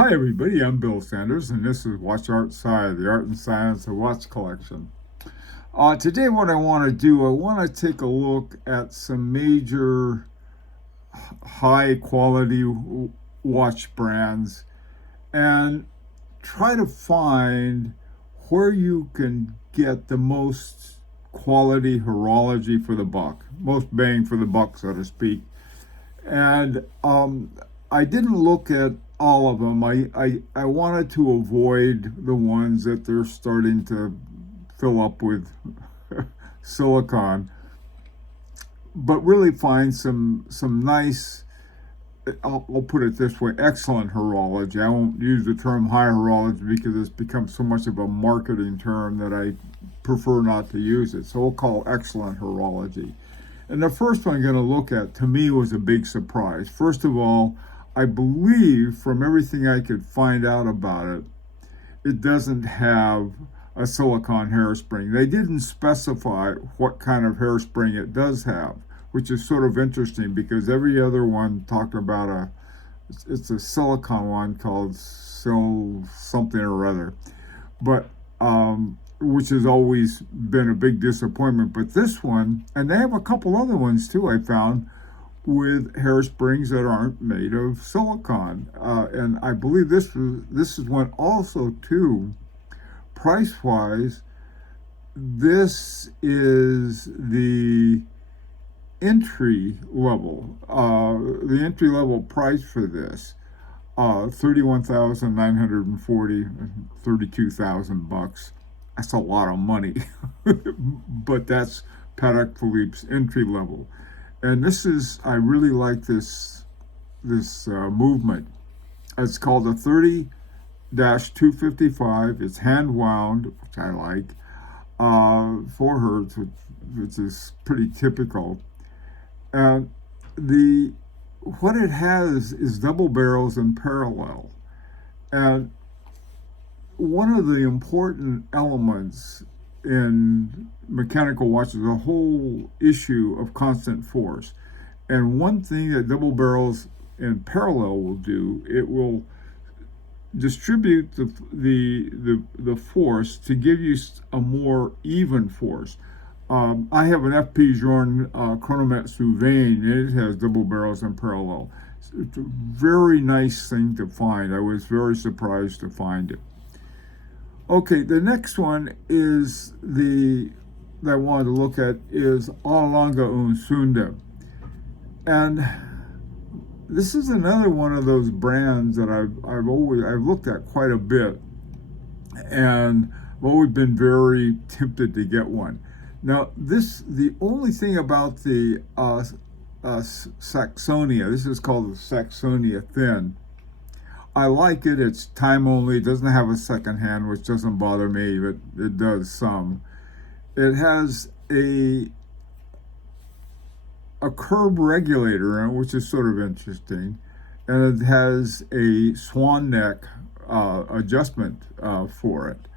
Hi everybody, I'm Bill Sanders and this is Watch Art Sci, the art and science of watch collection. Today what I want to do, I want to take a look at some major high quality watch brands and try to find where you can get the most quality horology for the buck, most bang for the buck, so to speak. And I didn't look at all of them. I wanted to avoid the ones that they're starting to fill up with silicon, but really find some nice. I'll put it this way: excellent horology. I won't use the term high horology because it's become so much of a marketing term that I prefer not to use it. So we'll call excellent horology. And the first one I'm going to look at, to me, was a big surprise. First of all, I believe from everything I could find out about it, it doesn't have a silicone hairspring. They didn't specify what kind of hairspring it does have, which is sort of interesting because every other one talked about it's a silicone one called something or other. But which has always been a big disappointment. But this one, and they have a couple other ones too, I found, with hairsprings that aren't made of silicone. And I believe this is one also too, price-wise, this is the entry level. The entry level price for this, 31,940, 32,000 bucks. That's a lot of money, but that's Patek Philippe's entry level. And this is, I really like this movement. It's called a 30-255. It's hand wound, which I like, 4 hertz, which is pretty typical. And what it has is double barrels in parallel. And one of the important elements in mechanical watches is the whole issue of constant force. And one thing that double barrels in parallel will do, it will distribute the force to give you a more even force. I have an FP Journe Chronomet Vein, and it has double barrels in parallel. It's a very nice thing to find. I was very surprised to find it. Okay, the next one is that I wanted to look at is Lange Sohne. And this is another one of those brands that I've looked at quite a bit, and I've always been very tempted to get one. Now, the only thing about the Saxonia, this is called the Saxonia Thin. I like it. It's time only. It doesn't have a second hand, which doesn't bother me, but it does some. It has a curb regulator, which is sort of interesting, and it has a swan neck adjustment for it.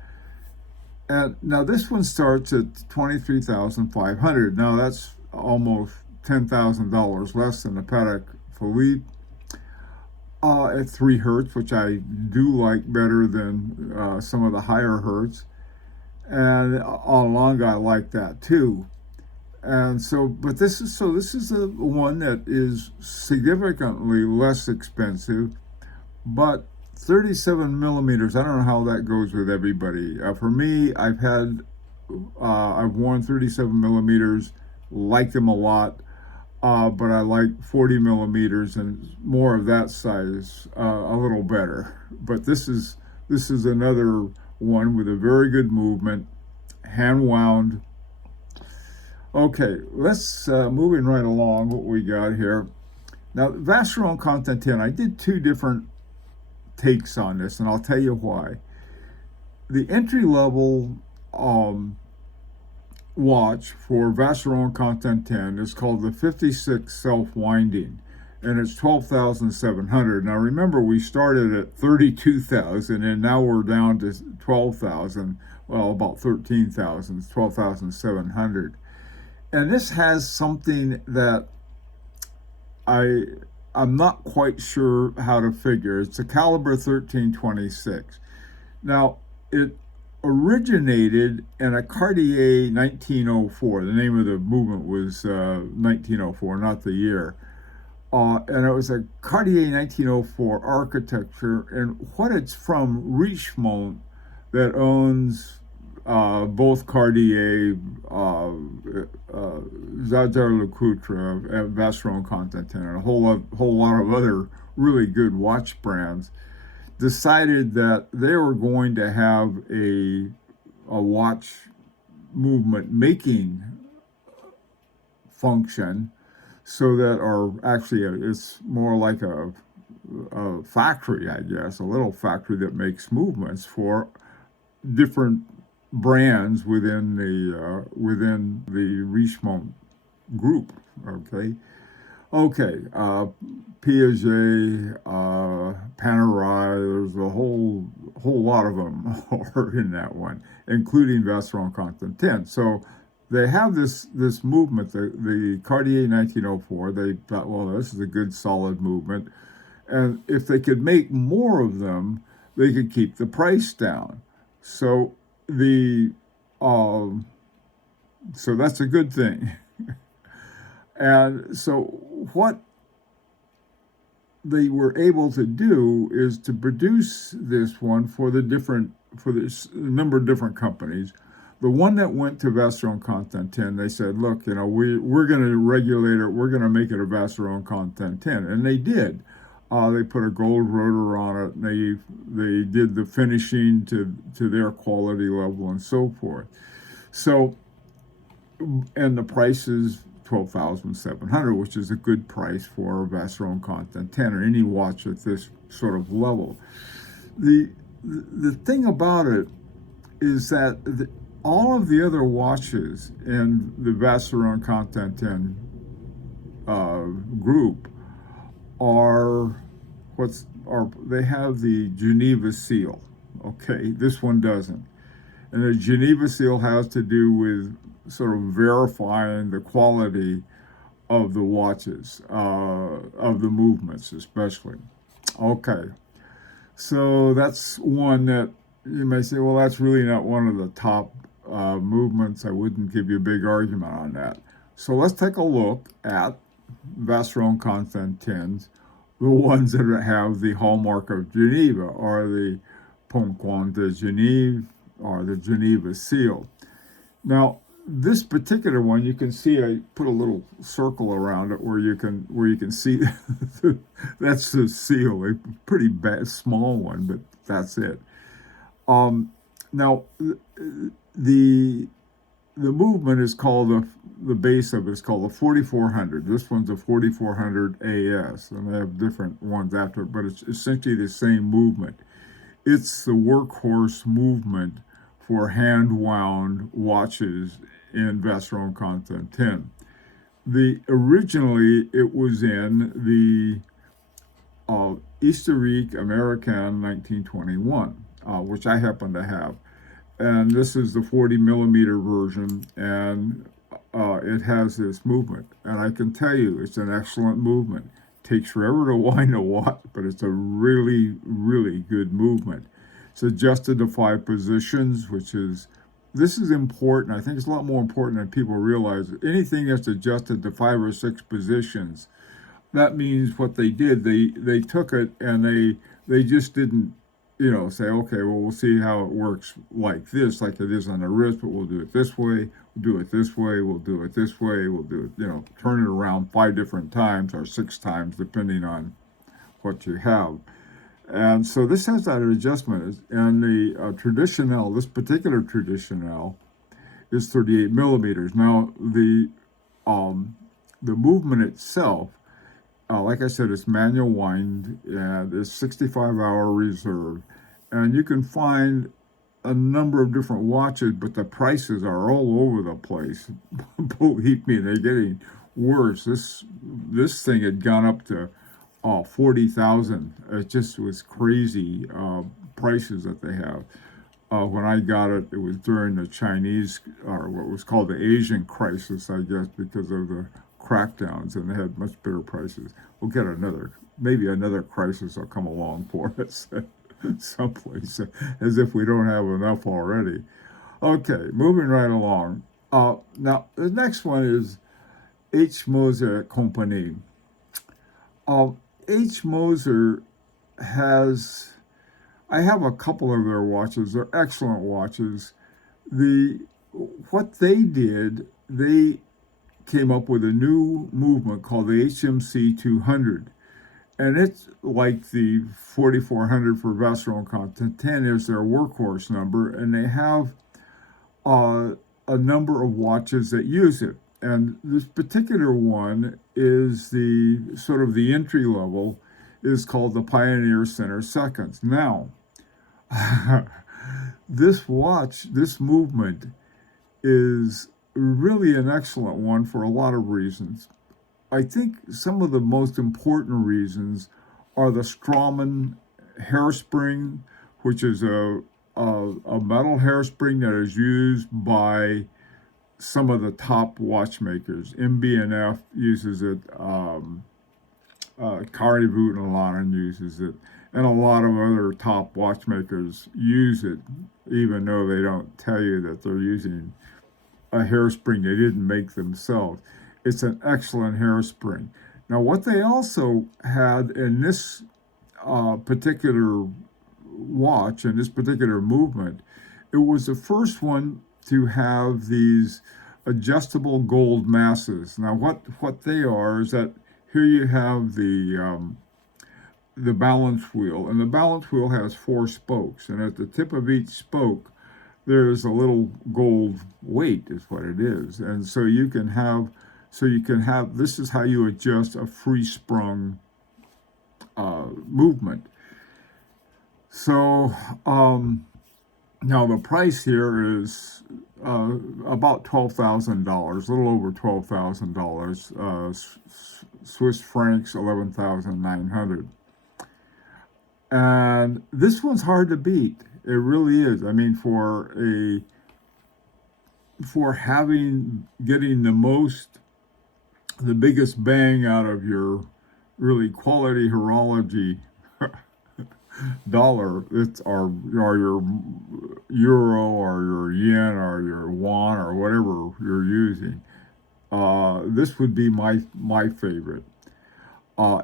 And now this one starts at $23,500. Now that's almost $10,000 less than the Patek Philippe. At 3 hertz, which I do like better than some of the higher hertz. And Lange, I like that too. And so, but this is the one that is significantly less expensive, but 37 millimeters. I don't know how that goes with everybody. For me, I've worn 37 millimeters, like them a lot. But I like 40 millimeters and more of that size a little better. But this is another one with a very good movement, hand wound. Okay, let's moving right along. What we got here now, Vaston Constant 10. I did 2 different takes on this, and I'll tell you why. The entry level watch for Vaston Constant 10 is called the 56 self-winding, and it's 12,700. Now remember, we started at 32,000 and now we're down to 12,000, well, about 13,000, 12,700. And this has something that I I'm not quite sure how to figure. It's a caliber 1326. Now, it originated in a Cartier 1904. The name of the movement was 1904, not the year. And it was a Cartier 1904 architecture. And what it's from, Richemont, that owns both Cartier, Zajar-Lecoutre, and Vaston Constant, and a whole lot of other really good watch brands, decided that they were going to have a watch movement making function, so that, or actually it's more like a factory, I guess, a little factory that makes movements for different brands within the Richemont group. Okay, Piaget, Panerai, there's a whole lot of them are in that one, including Vaston Constant. So they have this movement, the Cartier 1904. They thought, well, this is a good solid movement, and if they could make more of them, they could keep the price down. So so that's a good thing. And so what they were able to do is to produce this one for this number of different companies. The one that went to Vaston Constant, they said, look, we're going to regulate it. We're going to make it a Vaston Constant, and they did. They put a gold rotor on it, and they did the finishing to their quality level and so forth. So, and the price is $12,700, which is a good price for a Vaston Constant or any watch at this sort of level. The thing about it is that all of the other watches in the Vaston Constant group they have the Geneva seal. Okay, this one doesn't. And the Geneva seal has to do with sort of verifying the quality of the watches, of the movements especially. Okay, so that's one that you may say, well, that's really not one of the top movements. I wouldn't give you a big argument on that. So let's take a look at Vaston Constant, the ones that have the hallmark of Geneva, or the Poinçon de Genève, or the Geneva seal. Now, this particular one, you can see I put a little circle around it where you can see that's the seal, a pretty small one, but that's it. Now, the movement is called the base of it is called the 4400. This one's a 4400 AS, and they have different ones after it, but it's essentially the same movement. It's the workhorse movement for hand-wound watches in Vaston Constant. Originally it was in the Historique Americaine 1921, which I happen to have. And this is the 40 millimeter version, and it has this movement. And I can tell you, it's an excellent movement. It takes forever to wind a watch, but it's a really, really good movement. It's adjusted to 5 positions, this is important. I think it's a lot more important than people realize. Anything that's adjusted to 5 or 6 positions, that means what they did, they took it and they just didn't, say, okay, well, we'll see how it works like this, like it is on the wrist, but we'll do it this way, we'll do it this way, we'll do it this way, we'll do it, turn it around 5 different times or 6 times, depending on what you have. And so this has that adjustment. And the traditionelle, this particular traditionelle, is 38 millimeters. Now, the movement itself, like I said, it's manual wind, and it's 65-hour reserve. And you can find a number of different watches, but the prices are all over the place. Believe me, they're getting worse. This thing had gone up to 40,000. It just was crazy prices that they have. When I got it, it was during the Chinese, or what was called the Asian crisis, I guess, because of the crackdowns, and they had much better prices. We'll get maybe another crisis will come along for us someplace, as if we don't have enough already. Okay, moving right along. Now, the next one is H. Moser Company. H. Moser has, I have a couple of their watches. They're excellent watches. What they did, they came up with a new movement called the HMC 200. And it's like the 4400 for Vaston Constant. 10 is their workhorse number, and they have a number of watches that use it. And this particular one is the sort of the entry level, is called the Pioneer Center Seconds. Now, this watch, this movement, is really an excellent one for a lot of reasons. I think some of the most important reasons are the Straumann hairspring, which is a metal hairspring that is used by some of the top watchmakers. MB&F uses it, Cartier and Lange uses it, and a lot of other top watchmakers use it, even though they don't tell you that they're using a hairspring they didn't make themselves. It's an excellent hairspring. Now, what they also had in this particular watch, in this particular movement, it was the first one to have these adjustable gold masses. Now, what they are is that here you have the balance wheel, and the balance wheel has 4 spokes, and at the tip of each spoke, there's a little gold weight, is what it is. And so you can have, this is how you adjust a free sprung movement. So now the price here is about $12,000, a little over $12,000, Swiss francs 11,900. And this one's hard to beat. It really is. I mean, for getting the biggest bang out of your really quality horology dollar, or your euro or your yen or your yuan or whatever you're using. This would be my favorite.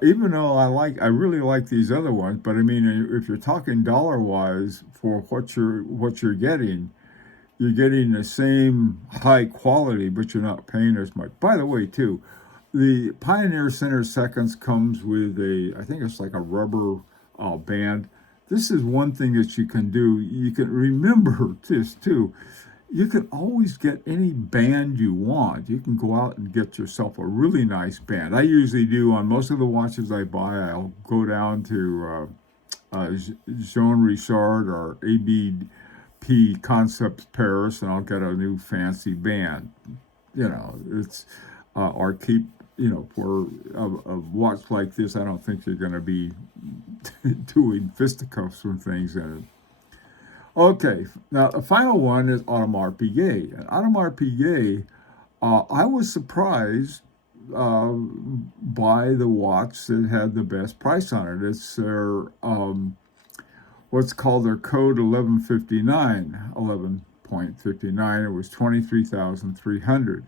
Even though I really like these other ones, but I mean, if you're talking dollar-wise for what you're getting the same high quality, but you're not paying as much. By the way, too, the Pioneer Center Seconds comes with I think it's like a rubber band. This is one thing that you can do. You can remember this too. You can always get any band you want. You can go out and get yourself a really nice band. I usually do on most of the watches I buy. I'll go down to Jean Richard or ABP Concepts Paris, and I'll get a new fancy band. It's or keep. For a watch like this, I don't think you're going to be doing fisticuffs and things in it. Okay, now the final one is Audemars Piguet. And Audemars Piguet, I was surprised by the watch that had the best price on it. It's their what's called their code 11.59. It was 23,300.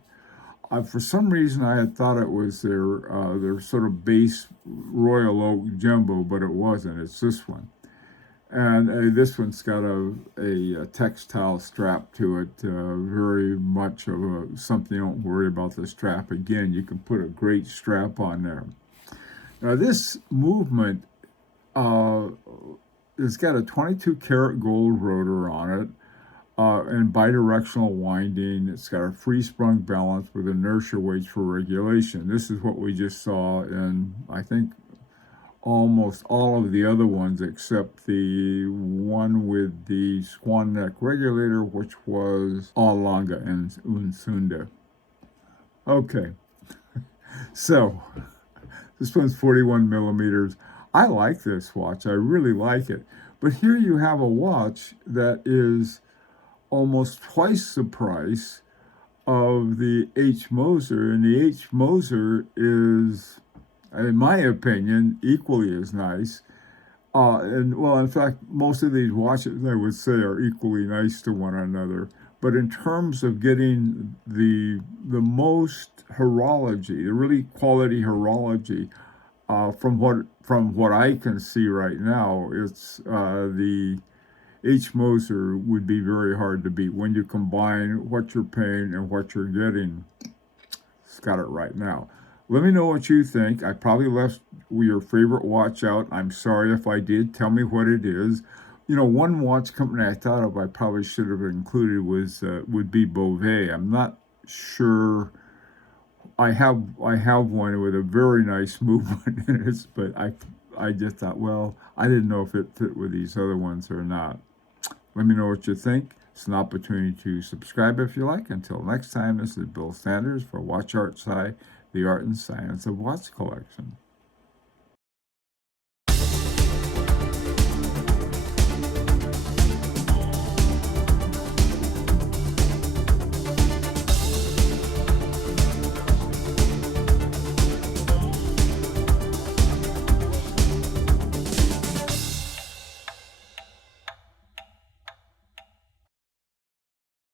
For some reason, I had thought it was their sort of base Royal Oak Jumbo, but it wasn't. It's this one. And this one's got a textile strap to it, very much of something. Don't worry about the strap. Again, you can put a great strap on there. Now, this movement has got a 22 karat gold rotor on it. And bidirectional winding. It's got a free sprung balance with inertia weights for regulation. This is what we just saw in, I think, almost all of the other ones except the one with the swan neck regulator, which was Lange Sohne. Okay, so this one's 41 millimeters. I like this watch. I really like it. But here you have a watch that is almost twice the price of the H. Moser, and the H. Moser is, in my opinion, equally as nice. And well, in fact, most of these watches I would say are equally nice to one another. But in terms of getting the most horology, the really quality horology, from what I can see right now, it's the H. Moser would be very hard to beat when you combine what you're paying and what you're getting. It's got it right now. Let me know what you think. I probably left your favorite watch out. I'm sorry if I did. Tell me what it is. You know, one watch company I thought of I probably should have included would be Beauvais. I'm not sure. I have one with a very nice movement in it, but I just thought, well, I didn't know if it fit with these other ones or not. Let me know what you think. It's an opportunity to subscribe if you like. Until next time, this is Bill Sanders for Watch Art Sci, the art and science of watch collection.